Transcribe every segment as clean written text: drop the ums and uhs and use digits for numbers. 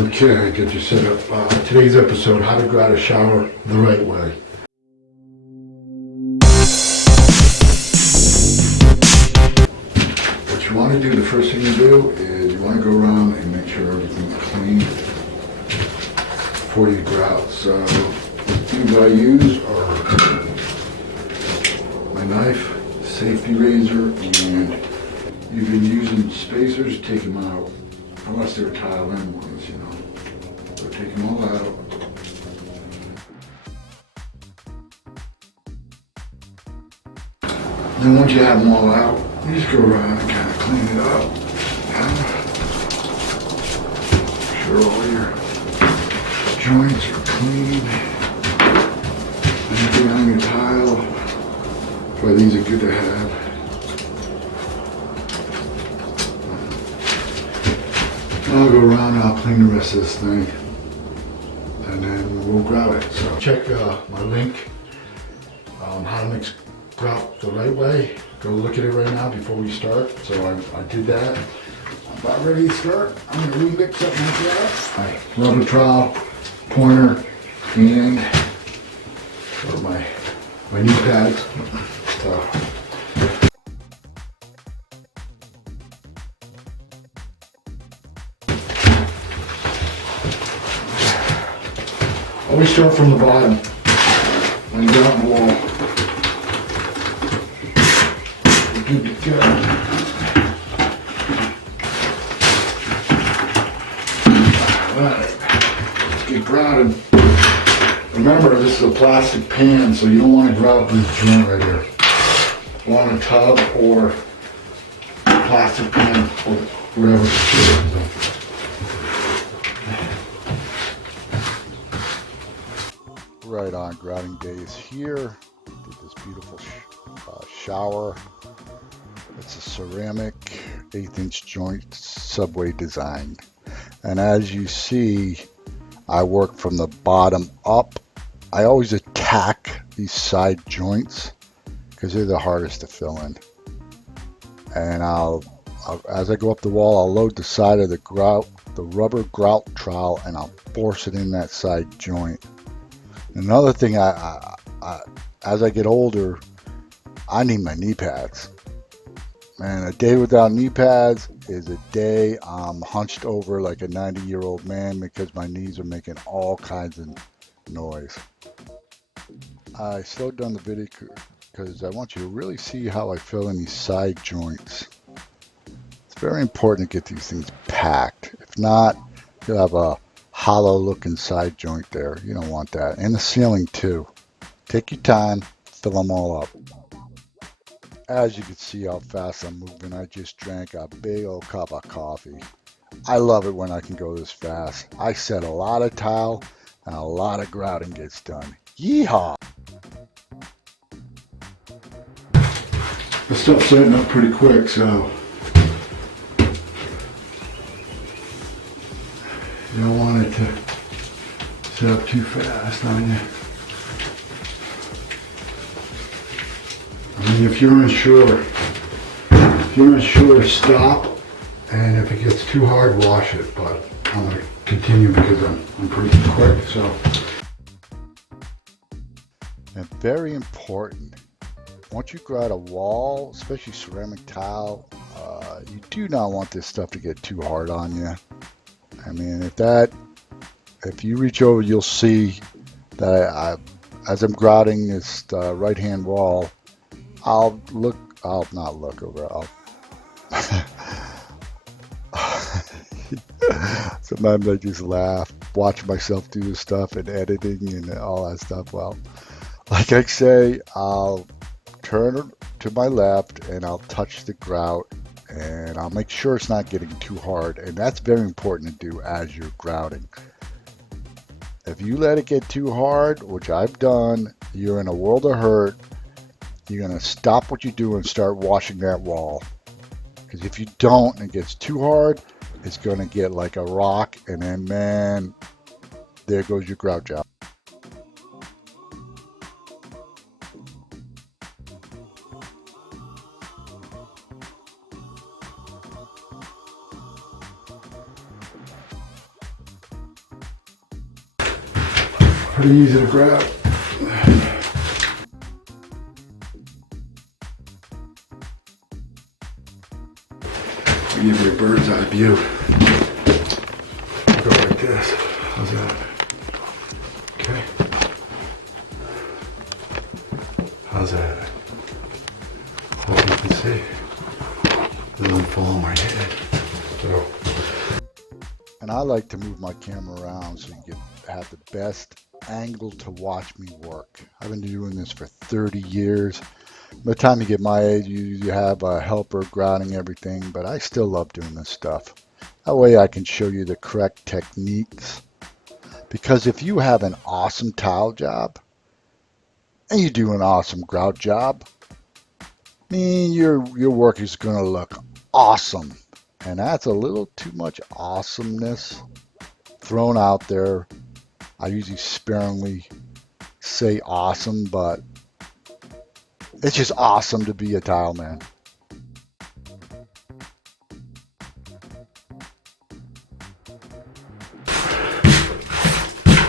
Okay, get you set up. Today's episode, how to grout a shower the right way. What you want to do, the first thing you do is you want to go around and make sure everything's clean before you grout. So the things I use are my knife, safety razor, and you've been using spacers, take them out. Unless they're tile-in ones, you know. So take them all out. Then once you have them all out, you just go around and kind of clean it up. Make sure all your joints are clean. Anything on your tile. That's why these are good to have. I'll go around and I'll clean the rest of this thing and then we'll grout it. So check my link, how to make grout the right way. Go look at it right now before we start. So I did that. I'm about ready to start. I'm going to remix something like that. My rubber trowel, pointer, and or my knee pads. So, always start from the bottom when you get on the wall. You're good to go. Alright, let's get grouting. Remember, this is a plastic pan, so you don't want to grout this joint right here. You want a tub or a plastic pan or whatever. Right on, grouting day is here. Did this beautiful shower. It's a ceramic 1/8" joint subway design. And as you see, I work from the bottom up. I always attack these side joints because they're the hardest to fill in. And I'll as I go up the wall, I'll load the side of the rubber-grout-trowel, and I'll force it in that side joint. Another thing, as I get older, I need my knee pads. Man, a day without knee pads is a day I'm hunched over like a 90-year-old man because my knees are making all kinds of noise. I slowed down the video because I want you to really see how I fill in these side joints. It's very important to get these things packed. If not, you'll have a hollow looking side joint there. You don't want that. And the ceiling too. Take your time, fill them all up. As you can see how fast I'm moving, I just drank a big old cup of coffee. I love it when I can go this fast. I set a lot of tile and a lot of grouting gets done. Yeehaw! This stuff's setting up pretty quick, so you don't want it to set up too fast on you. I mean, if you're unsure, stop, and if it gets too hard, wash it. But I'm going to continue because I'm pretty quick. So, and very important, once you grout a wall, especially ceramic tile, you do not want this stuff to get too hard on you. I mean, if you reach over, you'll see that as I'm grouting this right-hand wall, I'll not look over. Sometimes I just laugh, watch myself do this stuff and editing and all that stuff. Well, like I say, I'll turn to my left and I'll touch the grout. And I'll make sure it's not getting too hard, and that's very important to do as you're grouting. If you let it get too hard, which I've done, you're in a world of hurt. You're going to stop what you do and start washing that wall. Because if you don't and it gets too hard, it's going to get like a rock, and then, man, there goes your grout job. Pretty easy to grab. I'll give you a bird's eye view. Go like this. How's that? Okay. How's that? Hope you can see. It doesn't fall on my head. So. And I like to move my camera around so you can have the best angle to watch me work. I've been doing this for 30 years. By the time you get my age, you have a helper grouting everything, but I still love doing this stuff. That way I can show you the correct techniques. Because if you have an awesome tile job, and you do an awesome grout job, your work is going to look awesome. And that's a little too much awesomeness thrown out there. I usually sparingly say awesome, but it's just awesome to be a tile man.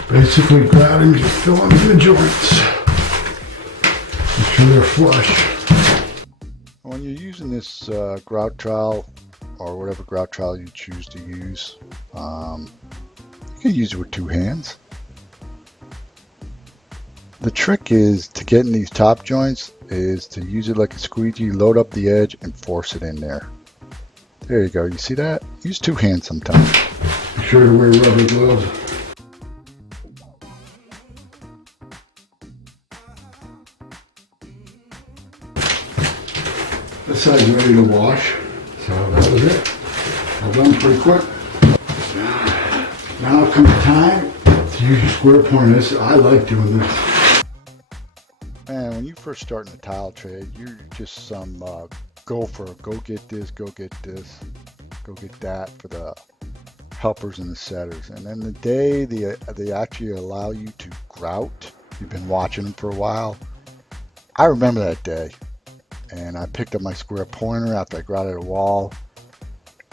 Basically, grouting is filling in the joints. Make sure they're flush. When you're using this grout trowel, or whatever grout trowel you choose to use, you can use it with two hands. The trick is to get in these top joints is to use it like a squeegee, load up the edge and force it in there. There you go, you see that? Use two hands sometimes. Be sure to wear rubber gloves. This side's ready to wash, so that was it. All done pretty quick. Now comes time to use your square pointers. I like doing this. Man, when you first start in the tile trade, you're just some gopher. Go get this, go get this, go get that for the helpers and the setters. And then the day they actually allow you to grout, you've been watching them for a while. I remember that day. And I picked up my square pointer after I grouted a wall,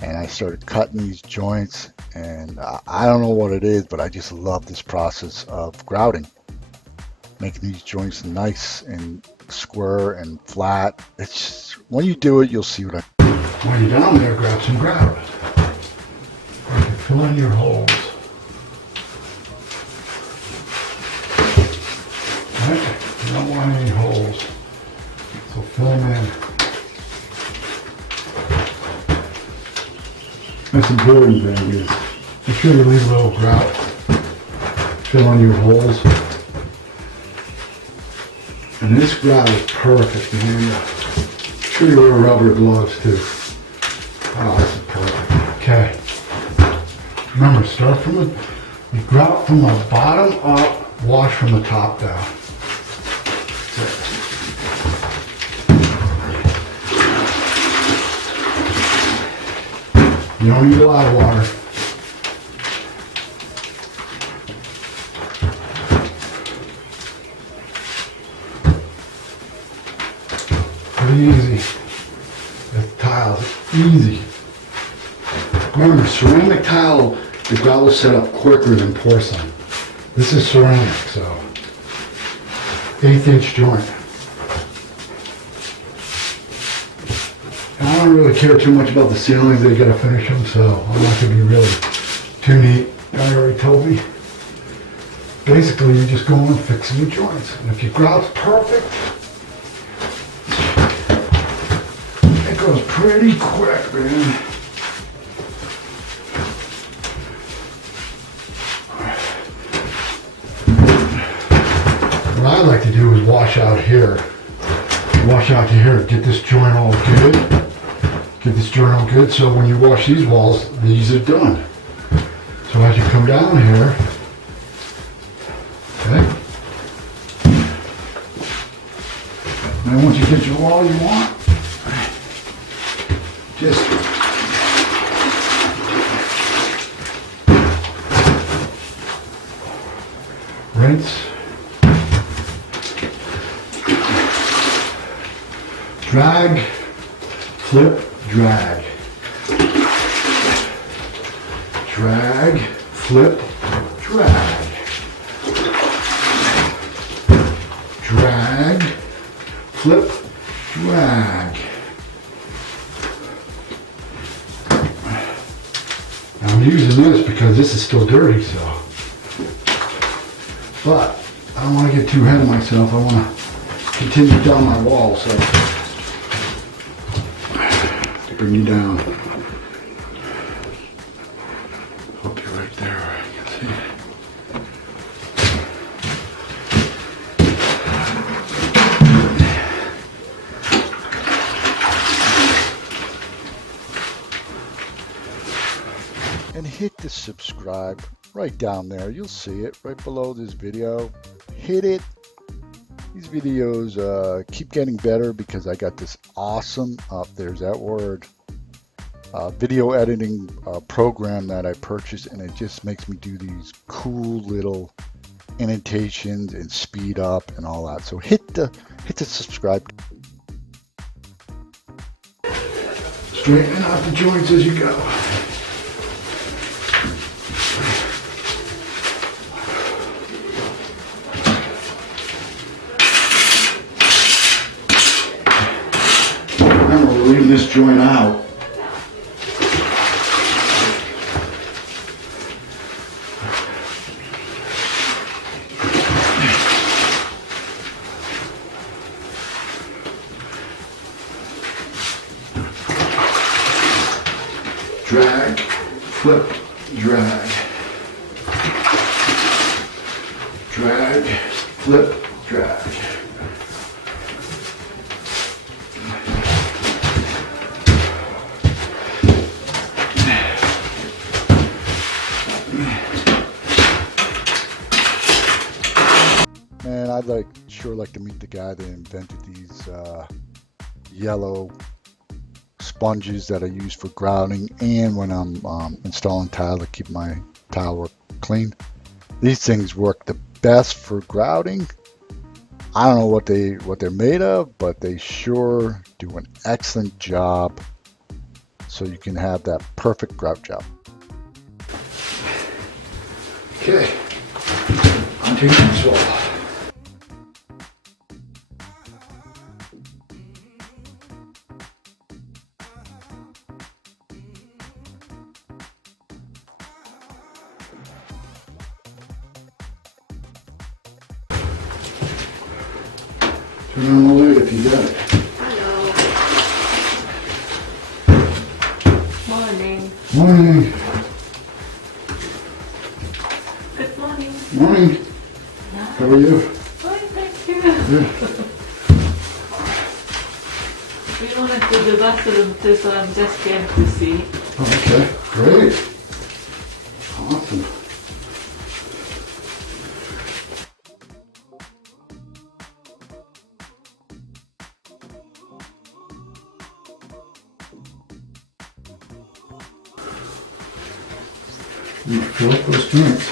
and I started cutting these joints, and I don't know what it is, but I just love this process of grouting, making these joints nice and square and flat. It's just, when you do it, you'll see what I mean. When you're down there, grab some grout. Fill in your holes. Right? You don't want any holes. So fill them in. That's important thing is make sure you leave a little grout. Fill in your holes. And this grout is perfect, man. Make sure you wear rubber gloves too. Oh, this is perfect. Okay. Remember, start from you grout from the bottom up, wash from the top down. That's it. You don't need a lot of water. Pretty easy. With tiles, easy. Remember, ceramic tile, the grout will set up quicker than porcelain. This is ceramic, so 1/8 inch joint. I don't really care too much about the ceilings, they gotta finish them, so I'm not gonna be really too neat. Guy already told me. Basically, you just go and fix your joints. And if your grout's perfect, it goes pretty quick, man. What I like to do is wash out here. Wash out to here, get this joint all good. Get this joint all good, so when you wash these walls, these are done. So as you come down here, okay, and once you get your wall you want, just rinse, drag, flip, drag. Drag, flip, drag. flip, drag. Now I'm using this because this is still dirty, so. But I don't want to get too ahead of myself. I want to continue down my wall, so bring you down. Hope you're right there where I can see it. And hit the subscribe right down there. You'll see it right below this video. Hit it. These videos keep getting better because I got this awesome, there's that word, video editing program that I purchased, and it just makes me do these cool little annotations and speed up and all that. So hit the subscribe. Straighten out the joints as you go. Remember, we're leaving this joint out. Drag, flip, drag. Drag, flip, drag. Man, I'd sure like to meet the guy that invented these yellow sponges that I use for grouting and when I'm installing tile to keep my tile work clean. These things work the best for grouting. I don't know what they're made of, but they sure do an excellent job so you can have that perfect grout job. Okay, onto your next wall. Turn on the light if you got it. Hello. Morning. Morning. Good morning. Morning. How are you? Fine, thank you. Good. We want to do the bathroom too, so I'm just came to see. Oh, okay, great. Awesome. You fill up those joints.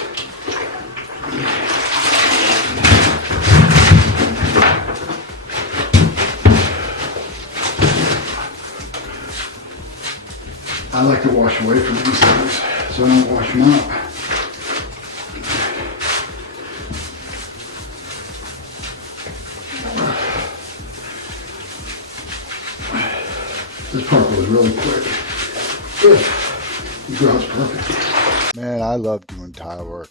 I like to wash away from these things, so I don't wash them out. This part goes really quick. Good. The grout's perfect. Man, I love doing tile work,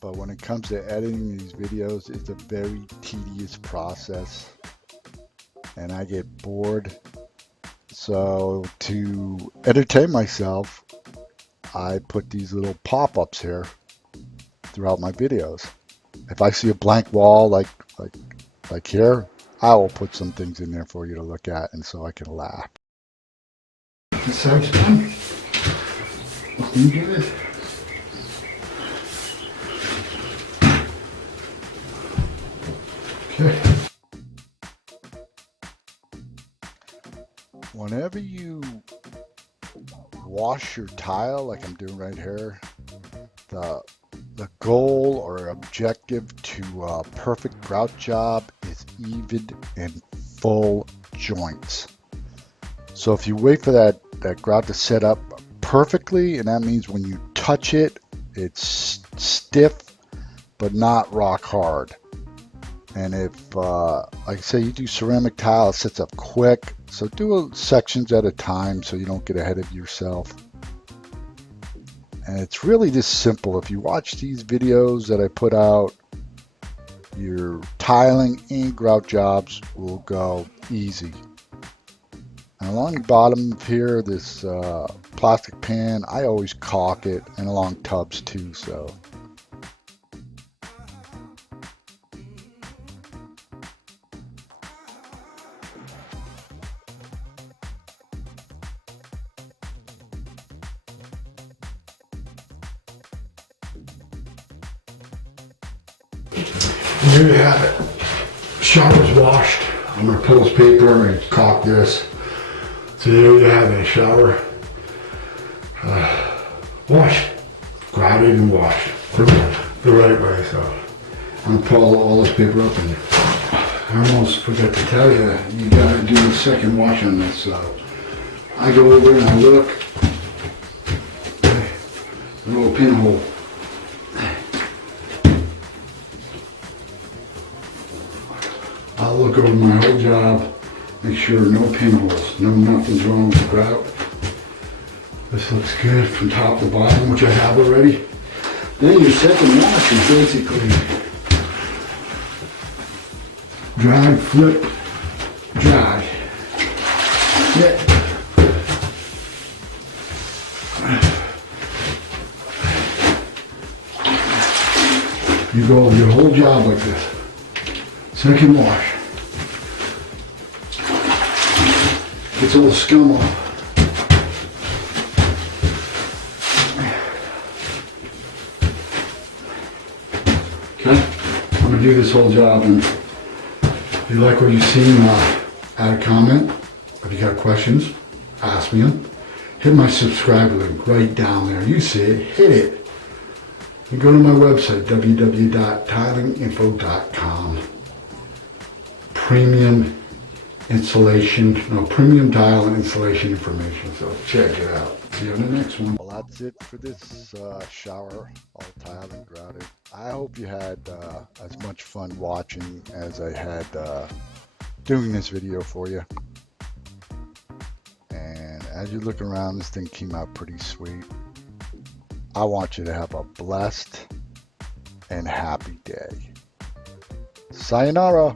but when it comes to editing these videos, it's a very tedious process and I get bored. So to entertain myself, I put these little pop-ups here throughout my videos. If I see a blank wall like here, I will put some things in there for you to look at and so I can laugh. This side's done. Looking good. Okay. Whenever you wash your tile, like I'm doing right here, the goal or objective to a perfect grout job is even and full joints. So if you wait for that grout to set up perfectly, and that means when you touch it, it's stiff but not rock hard. And if, like I say, you do ceramic tile, it sets up quick. So do sections at a time so you don't get ahead of yourself. And it's really this simple. If you watch these videos that I put out, your tiling and grout jobs will go easy. And along the bottom here, this plastic pan, I always caulk it, and along tubs too, so. Here you have it. Shower's washed. I'm gonna pull this paper and caulk this. So there you have it, shower. Washed, grouted and washed the right way. So I'm gonna pull all this paper up, and I almost forgot to tell you, you gotta do a second wash on this. So I go over and I look, a little pinhole. I'll look over my whole job, make sure no pinholes, nothing's wrong with the grout. This looks good from top to bottom, which I have already. Then your second wash is basically dry, flip, dry. Yeah. You go over your whole job like this. Second wash. Gets all the scum off. Okay, I'm gonna do this whole job, and if you like what you've seen, add a comment. If you got questions, ask me them. Hit my subscribe link right down there. You see it, hit it. You go to my website, www.tilinginfo.com. Premium insulation, premium tile and insulation information. So check it out. See you on the next one. Well, that's it for this shower, all tiled and grouted. I hope you had as much fun watching as I had doing this video for you. And as you look around, this thing came out pretty sweet. I want you to have a blessed and happy day. Sayonara.